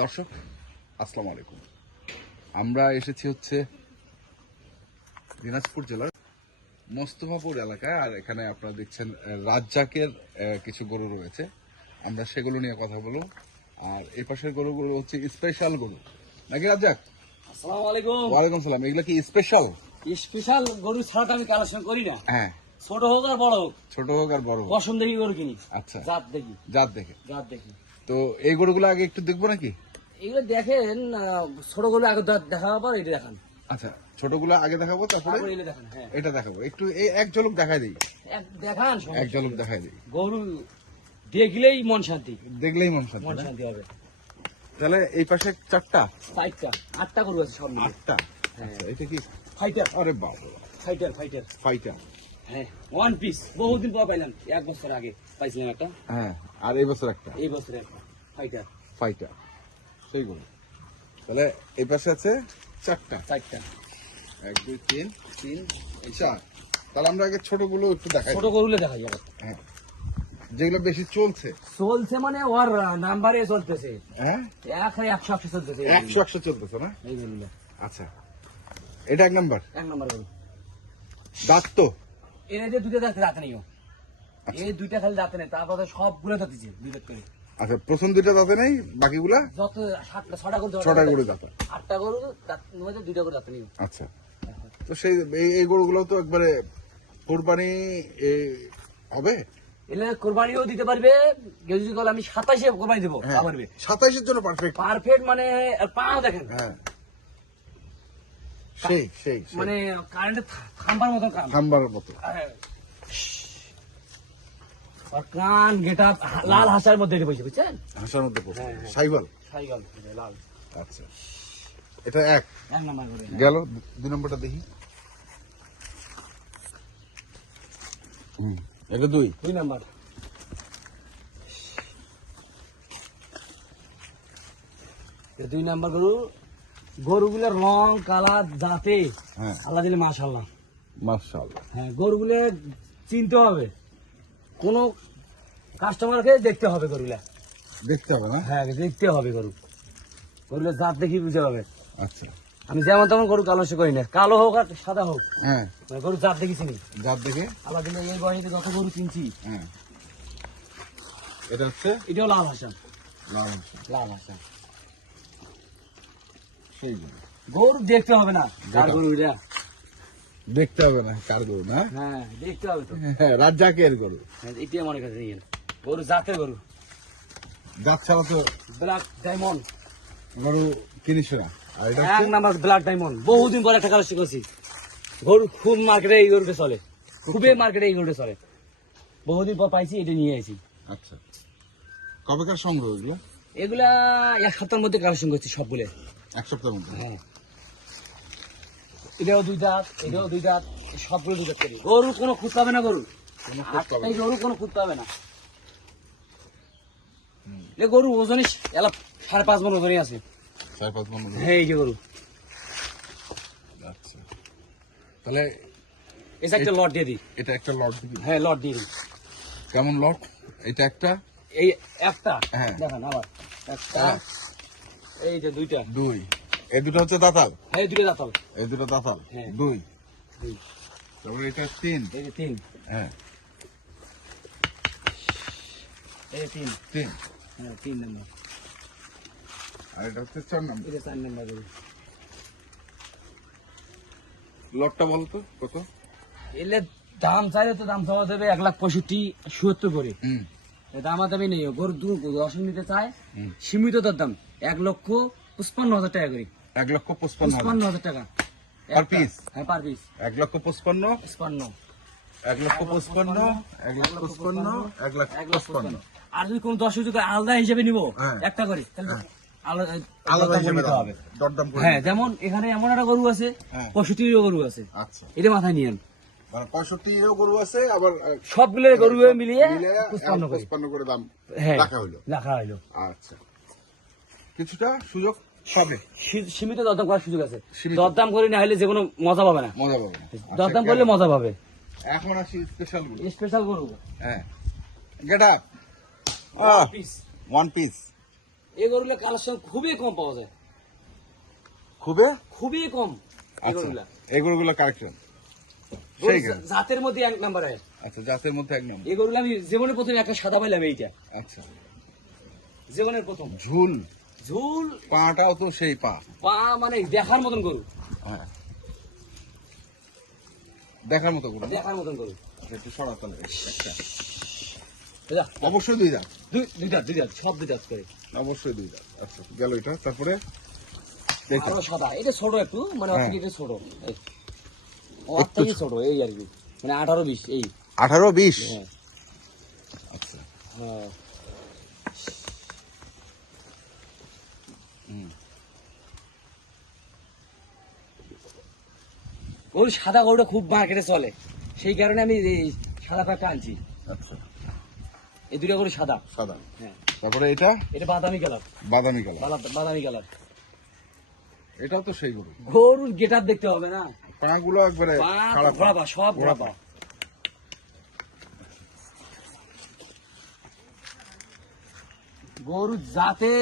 দর্শক আসসালামু আলাইকুম। আমরা এসেছি হচ্ছে দিনাজপুর জেলার মোস্তফাপুর এলাকায়, আর এখানে আপনারা দেখছেন রাজ্জাকের কিছু গরু রয়েছে। আমরা সেগুলো নিয়ে কথা বলবো। আর এই পাশের গরুগুলো হচ্ছে স্পেশাল গরু, নাকি রাজ্জাক? আসসালামু আলাইকুম। ওয়ালাইকুম সালাম। এগুলো কি স্পেশাল? স্পেশাল গরু ছাড়া তো আমি কালেকশন করি না। হ্যাঁ, ছোট হোক আর বড় হোক, ছোট হোক আর বড় হোক, পছন্দ দেখি গরু কিনি। আচ্ছা, জাত দেখি, জাত দেখে। জাত দেখি। তো এই গরুগুলো আগে একটু দেখবো নাকি? এগুলো দেখেন, ছোট গরু আগে দাঁত দেখাবার পর এটা দেখান। আচ্ছা, ছোটগুলো আগে দেখাবো, তারপরে তারপর এগুলো দেখান। হ্যাঁ, এটা দেখাবো। একটু এই এক ঝলক দেখাই দিই, দেখান। এক ঝলক দেখাই দিই। গরু দেখলেই মন শান্তি, দেখলেই মন শান্তি, মন না? শান্তি হবে। তাহলে এই পাশে চারটা, 5টা 8টা গরু আছে সব মিলে। আটটা। হ্যাঁ। আচ্ছা, এটা কি? ফাইটার, আরে বাবা, ফাইটার, ফাইটার। ফাইটার। হ্যাঁ, ওয়ান পিস। বহুদিন পর পাইলাম, 1 বছর আগে পাইছিলাম একটা। হ্যাঁ, আর এই বছর একটা এই বছরে একটা ফাইটার, ফাইটার, সেইগুলো। তাহলে এই পাশে আছে চারটা, 4টা। 1 2 3 3 4। তাহলে আমরা আগে ছোটগুলো একটু দেখাই। ছোট গরুলে দেখা যাবে। হ্যাঁ, যেগুলো বেশি চলছে। চলছে মানে ওর নাম্বারে চলতেছে। হ্যাঁ, 100 চলতেছে। 100 চলতেছে না? এই গরুগুলো আচ্ছা, এটা 1 নাম্বার। 1 নাম্বার গরু। দাঁত তো? এর যে দুটো দাঁত নেই। এই দুইটা খালি দাঁতে নেই, তারপরে সবগুলো দাঁতিছে দুই দাঁত করে। আচ্ছা, প্রথম দুইটা দাঁতে নেই, বাকিগুলা যত 7টা 6টা গরু, 6টা গরু দাঁত। 8টা গরু দাঁত মধ্যে 2টা করে দাঁত নেই। আচ্ছা, তো সেই এই গরুগুলো তো একবারে কোরবানি হবে। এলে কোরবানিও দিতে পারবে। কেউ যদি বলে আমি 27-এ কোরবানি দেবো, তা পারবে। 27-এর জন্য পারফেক্ট। পারফেক্ট মানে পা দেখেন, হ্যাঁ, সেই সেই মানে কারেন্টের থাম্বার মতন কান। খাম্বার মতো। আর কান গেটা লাল হাসার মধ্যে এটা বসে, বুঝছেন? হাসার মধ্যে হ্যাঁ, হ্যাঁ। সাইবাল। সাইকেল লাল। আচ্ছা, এটা 1 নাম্বার করে গেল। 2 নম্বরটা দেখি। এটা 2 নাম্বার। এটা 2 নাম্বার গরু। গরুগুলোর রং কালার জাতে হ্যাঁ, আল্লাহ দিলে মাশাআল্লাহ। মাশাআল্লাহ। হ্যাঁ, গরুগুলো চিনতে হবে, কোন কাস্টমারকে দেখতে হবে গরুগুলা। দেখতে হবে না? হ্যাঁ, দেখতে হবে গরুগুলো জাত দেখি বুঝতে হবে। আচ্ছা, আমি যেমন তেমন গরু কালো করি না, কালো হোক আর সাদা হোক, হ্যাঁ, গরু জাত দেখি চিনি। জাত দেখে। আল্লাহ দিলে এই বয়সে যত গরু চিনছি। হ্যাঁ, এটা হচ্ছে এটাও লাল হাসান, লাল হাসা, লাল হাসান। সেইগুলো গরু দেখতে হবে না কার গরু এটা। দেখতে হবে না কার গরু, না? হ্যাঁ, দেখতে হবে তো। হ্যাঁ, রাজ্জাকের গরু। হ্যাঁ, এটাই আমার কাছে নিয়ে গরু জাতের গরু। জাত ছাড়া তো ব্ল্যাক ডায়মন্ড গরু কিনিস না। আর এটা 1 নাম্বার ব্ল্যাক ডায়মন্ড। বহুদিন পরে একটা কালেকশন করছি। গরু খুব মার্কেটে এই গরুটা চলে, খুবই মার্কেটে এই গরুটা চলে। বহুদিন পর পাইছি, এটা নিয়ে আসি। আচ্ছা, কবেকার সংগ্রহ এগুলো? এগুলা 1 সপ্তাহের মধ্যে কালেকশন করছি সবগুলো। 1 সপ্তাহের মধ্যে? হ্যাঁ, এটাও 2 দাঁত, এটাও 2 দাঁত, সবগুলো 2 দাঁত করি। গরু কোনো খুঁত পাবে না, গরু কোনো খোঁজ পাবে না। এই গরু কোনো খুঁত পাবে না। এ গরু ওজনই 5.5 মণ ওজনই আছে। 4-5 মণ। হ্যাঁ, এই যে গরু। আচ্ছা, তাহলে এই একটা লট দিয়ে দিই। এটা একটা লট দিবি? হ্যাঁ, লট দিয়ে দিই। কেমন লট? এটা একটা, এই একটা হ্যাঁ। দেখেন আবার একটা, হ্যাঁ। এই যে 2টা। 2, এই দুটো হচ্ছে দাতাল। হ্যাঁ, এই 2টা দাঁতাল। এই দুটো দাতাল। হ্যাঁ। 2, 2, তারপরে এটা 3। এই যে 3, হ্যাঁ, এই 3। 3। হ্যাঁ, 3 নাম্বার। আর এটা হচ্ছে 4 নম্বর। এটা 4 নাম্বার গরু। লটটা বলতো কত? এলে দাম চাইলে তো দাম চাওয়া যাবে 1,65,70 করে। দামাদামি নেই। গরু দর্শন নিতে চায়, সীমিত দাম 1,55,000 টাকা করে। 1,55,000 55,000 টাকা Per piece? হ্যাঁ, পার পিস। 1,55,000, 55, 1,55,000, 1,55,000, 1,55,000। আর যদি কোন দর্শক যদি আলাদা হিসেবে নিব হ্যাঁ। একটা করে, তাহলে আলাদা আলাদা হিসেবে নিতে হবে। দরদাম করে হ্যাঁ, নিতে যেমন এখানে এমন একটা গরু আছে, হ্যাঁ। 65 গরু আছে। আচ্ছা, এটা মাথায় নিয়েন। মানে 65 এরও গরু আছে, আবার সবগুলো গরু মিলিয়ে 55 করে 55 করে দাম হ্যাঁ রাখা হলো। রাখা হইলো। আচ্ছা, কিছুটা সুযোগ হবে। সীমিত দরদাম করার সুযোগ আছে। সীমিত। দরদাম করে না হলে যে কোনো মজা পাবে না। মজা পাবে না। দরদাম আচ্ছা, করলে মজা পাবে। এখন আসি স্পেশাল গুলো। স্পেশাল গরু হ্যাঁ, গেট আপ। পিস। 1 পিস। এই গরুগুলো কালেকশন খুবই কম পাওয়া যায়, খুবই কম এই আচ্ছা গরুগুলা। এই গরুগুলো কালেকশন গরু সেই গান। জাতের মধ্যে এক নাম্বার হয়। আচ্ছা জাতের মধ্যে এক নম্বর। এই গরুগুলো আমি জীবনে প্রথমে একটা সাদা পাইলাম, এইটা আচ্ছা জীবনের প্রথম। ঝুল ঝুল পাটাও তো সেই পা। পা মানে দেখার মতন গরু, হ্যাঁ দেখার মতো গরু না? দেখার মতন গরু। একটু সরা তাহলে একটা। বুঝলা? অবশ্যই দুই দাঁত, দুই দাঁত সব দুই দাঁত করে। অবশ্যই দুই দাঁত। আচ্ছা গেল এটা, তারপরে দেখো আরো সাদা, এটা ছোট একটু, মানে ওর হ্যাঁ। থেকে এটা ছোট, এই। ওর থেকে ছোট এই আর কি, মানে 18-20 এই। 18-20। হ্যাঁ আচ্ছা হ্যাঁ। ওই সাদা গরুটা খুব মার্কেটে চলে, সেই কারণে আমি এই সাদা কয়েকটা আনছি। আচ্ছা এই দুটো গরু সাদা। সাদা। হ্যাঁ, তারপরে এটা এটা বাদামি কালার, বাদামি কালার। বাদামি কালার। এটাও তো সেই গরু। গরুর গেটআপ দেখতে হবে না, পা গুলো একবারে পা খারাপ। ঘোড়া সব ঘোড়া পা। গরু যাতে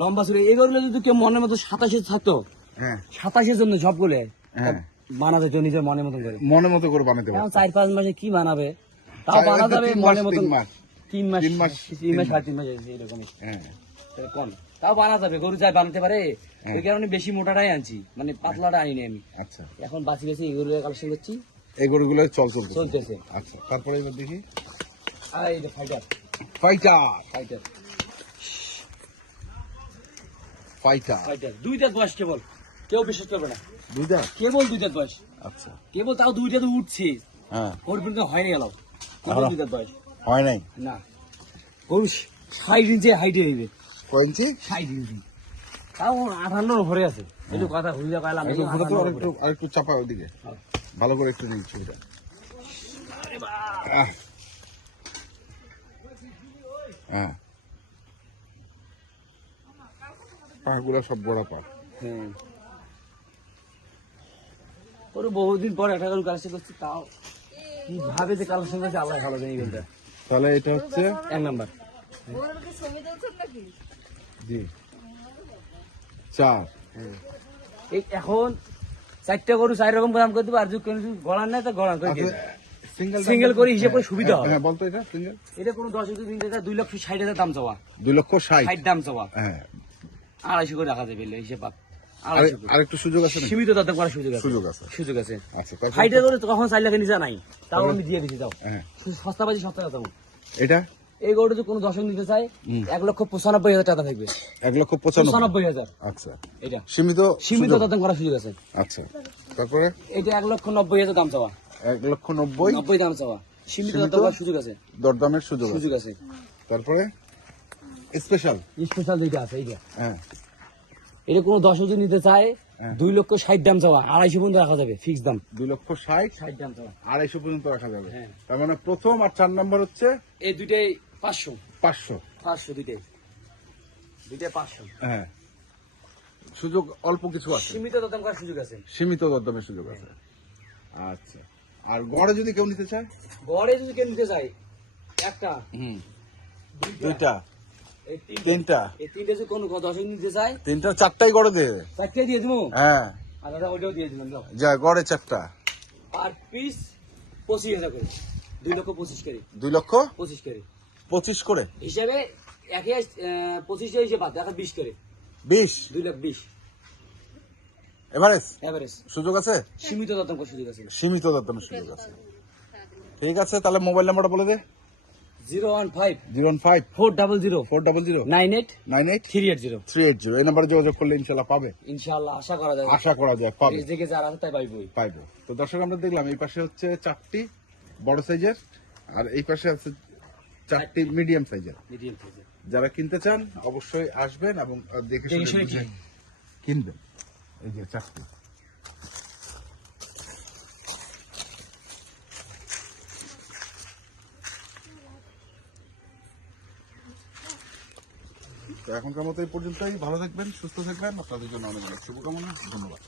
লম্বা ছিল, এই গরুগুলো যদি কেউ মনের মতো 27 থাকতো, হ্যাঁ 27 জন্য সবগুলো হ্যাঁ বানাতে কেউ নিজের মনের মতন করে। মনের মতো করে বানাতে এখন পারবে। 4-5 মাসে কি বানাবে, তাও বানা যাবে 3 মনের মাস, মতন। 3 মাস। 3 মাস, 3 মাস, 3.5 মাস এরকমই হ্যাঁ কম, তাও বানা যাবে। গরু যাই বানাতে পারে, হ্যাঁ। এই কারণে বেশি মোটাটাই আনছি, মানে পাতলাটা আনিনি আমি। আচ্ছা এখন বাঁচি গেছি এই গরু কালেকশন করছি, এই গরুগুলো চলতেছে। চলতেছে। আচ্ছা তারপরে এবার দেখি আর এই যে fighter, fighter. Fighter, fighter fighter 2 দাঁত বয়স কেবল, কেউ বিশ্বাস করবে না, দুই দাঁত। কেবল 2 দাঁত বয়স, আচ্ছা কেবল, তাও 2 দাঁত উঠছে, হ্যাঁ ওর পর্যন্ত হয়নি গেল, কেবল 2 দাঁত বয়স। হয় নাই। না, গরু 60 ইঞ্চি হাইটে দিবে, কয় ইঞ্চি? 60 ইঞ্চি, তাও 58 ভরে আছে। একটু কথা বুঝতে পারলাম, একটু ঘুরে তো, আরেকটু চাপা ওদিকে, হ্যাঁ। ভালো করে একটু নিই ছবিটা। হ্যাঁ পাগুলো সব বড় পা। হ্যাঁ, ওর বহুদিন পর একটা গরু কালেকশন করছি, তাও কিভাবে যে কালেকশন করছে আল্লাহ ভালো জানি। গরুটা তাহলে এটা হচ্ছে 1 নাম্বার। জি 4। এই এখন 4টা গরু 4 রকম দাম করে দেবো, আর যদি কোনো গড়ান নাই তো গড়ান করে দিবে। সিঙ্গেল করে হিসেবে করে সুবিধা হবে। হ্যাঁ বলতো এটা সিঙ্গেল। এটা কোনো 10 দিন 2,60,000 দাম চাওয়া, 2,60,000। 60 দাম চাওয়া, হ্যাঁ 250 করে রাখা যাবে হিসেব। 250 করে। আরেকটু সুযোগ আছে নাকি? সীমিত দাম করার সুযোগ আছে, সুযোগ আছে। সুযোগ আছে। আচ্ছা তারপর 60 করে তখন 4 লাখের নিচে নাই, তাও আমি দিয়ে দিছি। তাও হ্যাঁ সস্তা বাজি সস্তা দাম। এটা এই গরুটা যদি কোনো দর্শক নিতে চায় 1,95,000 টাকা থাকবে। 1,95,000। 95,000 আচ্ছা এটা সীমিত সীমিত সুযোগ। দাম করার সুযোগ আছে। আচ্ছা তারপরে এটা 1,90,000 দাম চাওয়া, 1,90,000 90 দাম চাওয়া, সীমিত সীমিত দাম করার সুযোগ আছে, দরদামের সুযোগ আছে। সুযোগ আছে। তারপরে স্পেশাল। স্পেশাল যেটা আছে এইটা, হ্যাঁ এটা কোনো দর্শক যদি নিতে চায় হ্যাঁ। 2,60,000 দাম চাওয়া, 250 পর্যন্ত রাখা যাবে, ফিক্স দাম 2,60,000, 60 দাম চাওয়া। 250 পর্যন্ত রাখা যাবে। হ্যাঁ। তার মানে প্রথম আর 4 নম্বর হচ্ছে এই দুইটাই 500, 500। দুইটাই 500। হ্যাঁ সুযোগ অল্প কিছু আছে, সীমিত দাম করার সুযোগ আছে। সীমিত দরদামের সুযোগ আছে। আচ্ছা আর গড়ে যদি কেউ নিতে চায়? গড়ে যদি কেউ নিতে চায়, একটা, দুইটা, এই তিনটা, তিনটা, এই তিনটা যদি কোনো দর্শক নিতে চায়, তিনটা, 4টাই গড়ে দে। 4টাই দিয়ে দেবো। হ্যাঁ আর দাদা ওইটাও দিয়ে দিলাম, দাও। যা গড়ে 4টা, পার পিস 25,000 করে, 2,25,000 করে, 2,25,000 করে করে। হিসাবে একে 25 হিসেবে বাদ, দেখা 20 করে, 20 2,20,000 এভারেজ এভারেজ। সুযোগ আছে, সীমিত দাম করার সুযোগ আছে। সীমিত দরদামের সুযোগ আছে। ঠিক আছে তাহলে মোবাইল নাম্বারটা বলে দে। 015 015 400 400 98 98 380। 380। এই নাম্বারে যোগাযোগ করলে ইনশাল্লাহ পাবে, ইনশাআল্লাহ আশা করা যায়, আশা করা যায় পাবে, এই দিকে যারা আছে তাই পাইবই। পাইবে। তো দর্শক আমরা দেখলাম এই পাশে হচ্ছে 4টি বড় সাইজের, আর এই পাশে আছে 4টি মিডিয়াম সাইজের। মিডিয়াম সাইজের যারা কিনতে চান অবশ্যই আসবেন এবং দেখে দেখে শুনে শুনে বুঝে কিনবেন। এই যে 4টি। তো এখনকার মতো এই পর্যন্তই। ভালো থাকবেন, সুস্থ থাকবেন, আপনাদের জন্য অনেক অনেক শুভকামনা। ধন্যবাদ।